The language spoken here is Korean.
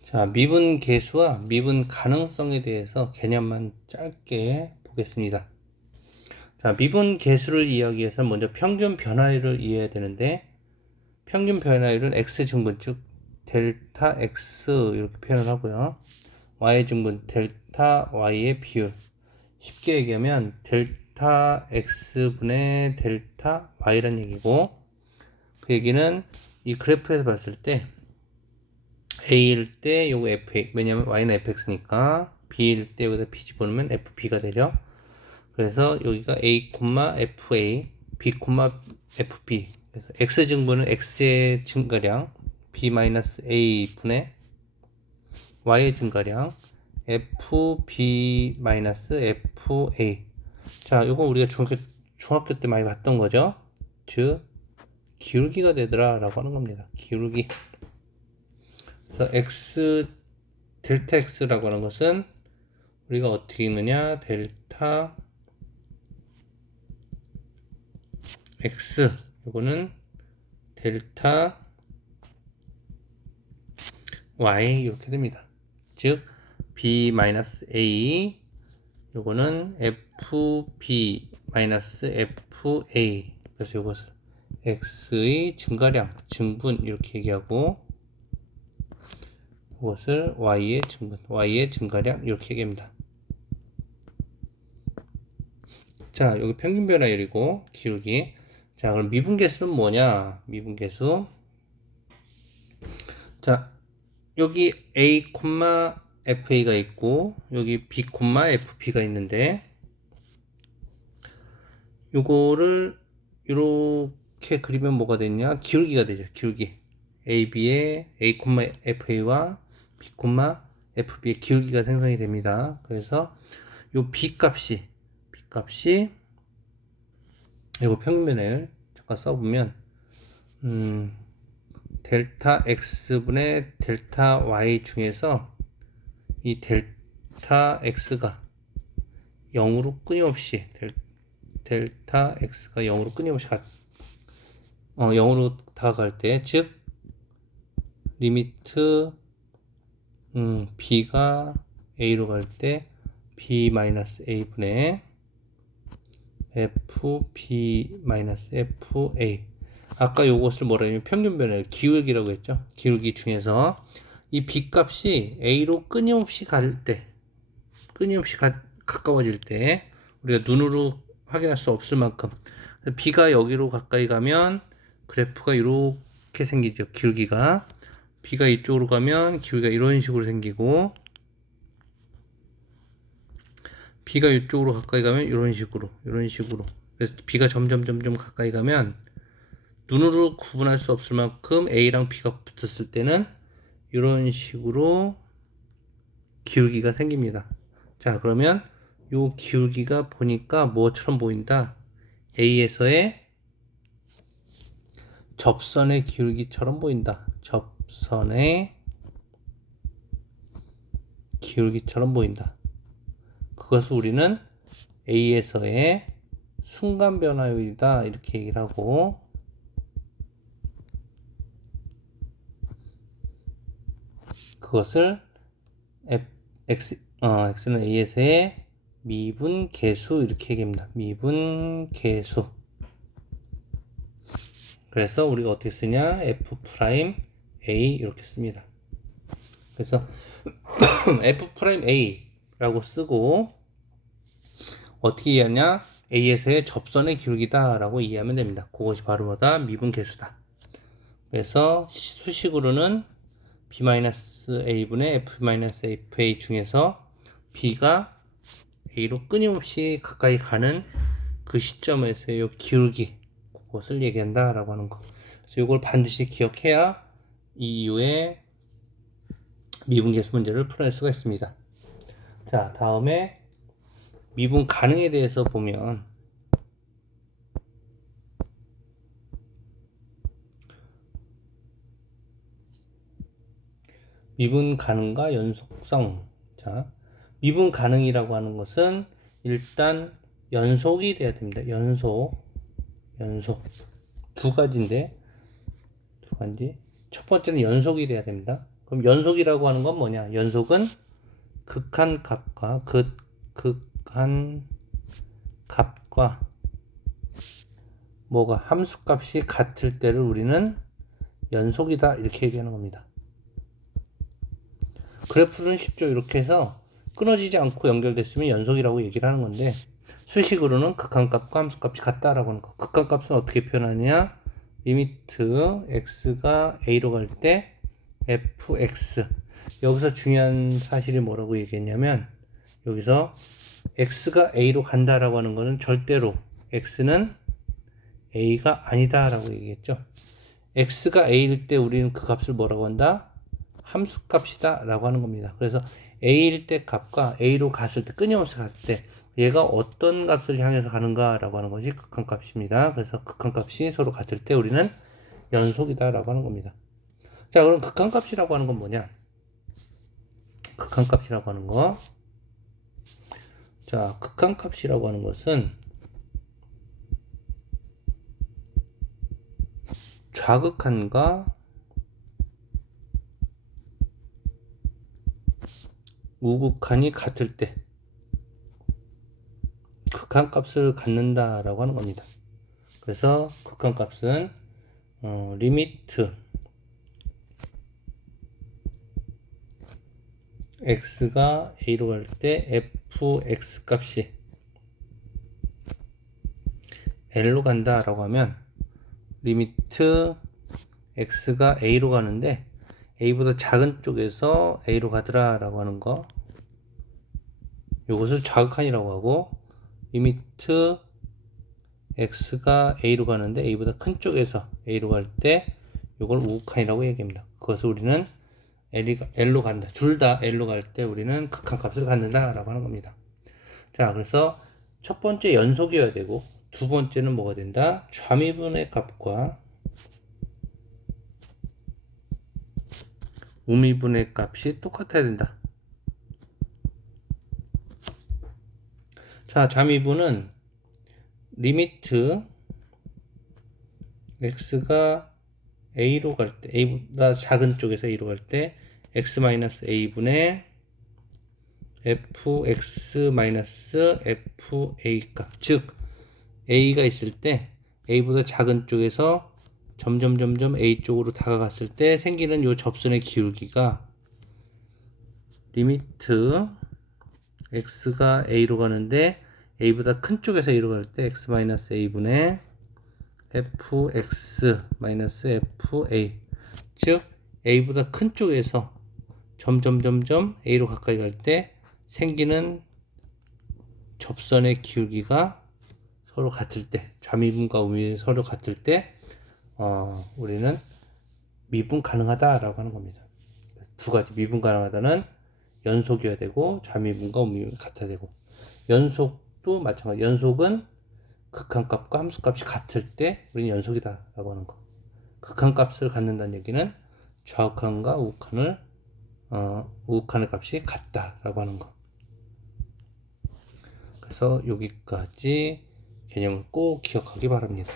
자, 미분 계수와 미분 가능성에 대해서 개념만 짧게 보겠습니다. 자, 미분 계수를 이해하기 위해서 먼저 평균 변화율을 이해해야 되는데 평균 변화율은 x 증분 즉 델타 x 이렇게 표현을 하고요. y 증분 델타 y의 비율 쉽게 얘기하면 델타 x분의 델타 y란 얘기고 그 얘기는 이 그래프에서 봤을 때 a일 때 요거 f 왜냐면 y는 fx니까 b일 때 여기다 b 집어넣으면 fb가 되죠. 그래서 여기가 a, fa, b, fb. 그래서 x 증분은 x의 증가량 b-a 분의 y의 증가량 fb-fa. 자, 요거 우리가 중학교 중학교 때 많이 봤던 거죠. 즉 기울기가 되더라라고 하는 겁니다. 기울기. 그래서 x 델타 x라고 하는 것은 우리가 어떻게 읽느냐? 델타 x. 요거는 델타 y 이렇게 됩니다. 즉 b-a 요거는 fb-fa 그래서 요것을 x의 증가량 증분 이렇게 얘기하고 이것을 y의 증분 y의 증가량 이렇게 얘기합니다. 자 여기 평균 변화율이고 기울기. 자 그럼 미분계수는 뭐냐? 미분계수. 자 여기 a, fa가 있고 여기 b, fp가 있는데 요거를 이렇게 그리면 뭐가 되냐? 기울기가 되죠 기울기. ab의 a, fa와 b, fb의 기울기가 생성이 됩니다. 그래서 요 b 값이 b 값이 이거 평면을 잠깐 써보면 음, 델타 x분의 델타 y 중에서 이 델타 x가 0으로 끊임없이 델, 델타 x가 0으로 끊임없이 가, 어, 0으로 다가갈 때, 즉, 리미트, 음, b가 a로 갈 때, b-a분의 fp-fa. 아까 요것을 뭐라 하냐면 평균 변화율, 기울기라고 했죠. 기울기 중에서 이 b 값이 a로 끊임없이 갈 때, 끊임없이 가, 가까워질 때, 우리가 눈으로 확인할 수 없을 만큼 b가 여기로 가까이 가면 그래프가 이렇게 생기죠. 기울기가 b가 이쪽으로 가면 기울기가 이런 식으로 생기고 b가 이쪽으로 가까이 가면 이런 식으로 이런 식으로 그래서 b가 점점 점점 가까이 가면 눈으로 구분할 수 없을 만큼 a랑 b가 붙었을 때는 이런 식으로 기울기가 생깁니다. 자 그러면 요 기울기가 보니까 뭐처럼 보인다? A에서의 접선의 기울기처럼 보인다. 접 선의 기울기처럼 보인다. 그것을 우리는 A에서의 순간 변화율이다. 이렇게 얘기를 하고 그것을 F, X, 어, X는 A에서의 미분 계수 이렇게 얘기합니다. 미분 계수. 그래서 우리가 어떻게 쓰냐? f 프라임 a 이렇게 씁니다. 그래서 f 프라임 a라고 쓰고 어떻게 이해하냐? a에서의 접선의 기울기다라고 이해하면 됩니다. 그것이 바로 뭐다? 미분 계수다. 그래서 수식으로는 b-a분의 f-fa 중에서 b가 A로 끊임없이 가까이 가는 그 시점에서의 기울기 그것을 얘기한다라고 하는 거. 그래서 이걸 반드시 기억해야 이 이후에 미분 계수 문제를 풀어낼 수가 있습니다. 자, 다음에 미분 가능에 대해서 보면 미분 가능과 연속성. 자, 미분 가능이라고 하는 것은 일단 연속이 돼야 됩니다. 연속. 연속. 두 가지인데, 두 가지. 첫 번째는 연속이 돼야 됩니다. 그럼 연속이라고 하는 건 뭐냐? 연속은 극한 값과 극, 극한 값과 뭐가 함수값이 같을 때를 우리는 연속이다 이렇게 얘기하는 겁니다. 그래프는 쉽죠. 이렇게 해서 끊어지지 않고 연결됐으면 연속이라고 얘기를 하는 건데 수식으로는 극한값과 함수값이 같다라고 하는 거. 극한값은 어떻게 표현하느냐? 리미트 x가 a로 갈 때 fx 여기서 중요한 사실이 뭐라고 얘기했냐면 여기서 x가 a로 간다라고 하는 거는 절대로 x는 a가 아니다라고 얘기했죠. x가 a일 때 우리는 그 값을 뭐라고 한다? 함수값이다라고 하는 겁니다. 그래서 a일 때 값과 a로 갔을 때 끊임없이 갔을 때 얘가 어떤 값을 향해서 가는가라고 하는 것이 극한값입니다. 그래서 극한값이 서로 같을 때 우리는 연속이다라고 하는 겁니다. 자, 그럼 극한값이라고 하는 건 뭐냐? 극한값이라고 하는 거. 자, 극한값이라고 하는 것은 좌극한과 우극한이 같을 때 극한값을 갖는다라고 하는 겁니다. 그래서 극한값은 어, 리미트 x가 a로 갈 때 fx 값이 l로 간다라고 하면 리미트 x가 a로 가는데 a보다 작은 쪽에서 a로 가더라라고 하는 거 이것을 좌극한이라고 하고 리미트 x가 a로 가는데 a보다 큰 쪽에서 a로 갈 때 이걸 우극한이라고 얘기합니다. 그것을 우리는 L로 간다. 둘 다 L로 갈 때 우리는 극한 값을 갖는다라고 하는 겁니다. 자, 그래서 첫 번째 연속이어야 되고 두 번째는 뭐가 된다? 좌미분의 값과 우미분의 값이 똑같아야 된다. 자, 좌미분은 리미트 x가 a로 갈 때, a보다 작은 쪽에서 a로 갈 때 x-a분의 fx-fa 값, 즉 a가 있을 때 a보다 작은 쪽에서 점점 점점 a 쪽으로 다가갔을 때 생기는 요 접선의 기울기가 리미트 x가 a로 가는데 a보다 큰 쪽에서 a로 갈 때 x-a분의 fx-fa 즉 a보다 큰 쪽에서 점점 점점 a로 가까이 갈 때 생기는 접선의 기울기가 서로 같을 때 좌미분과 우미분이 서로 같을 때 어, 우리는 미분 가능하다라고 하는 겁니다. 두 가지 미분 가능하다는 연속이어야 되고 좌미분과 우미분이 같아야 되고 연속도 마찬가지. 연속은 극한값과 함수값이 같을 때 우리는 연속이다 라고 하는 거. 극한값을 갖는다는 얘기는 좌극한과 우극한을 어, 우극한의 값이 같다 라고 하는 거. 그래서 여기까지 개념을 꼭 기억하기 바랍니다.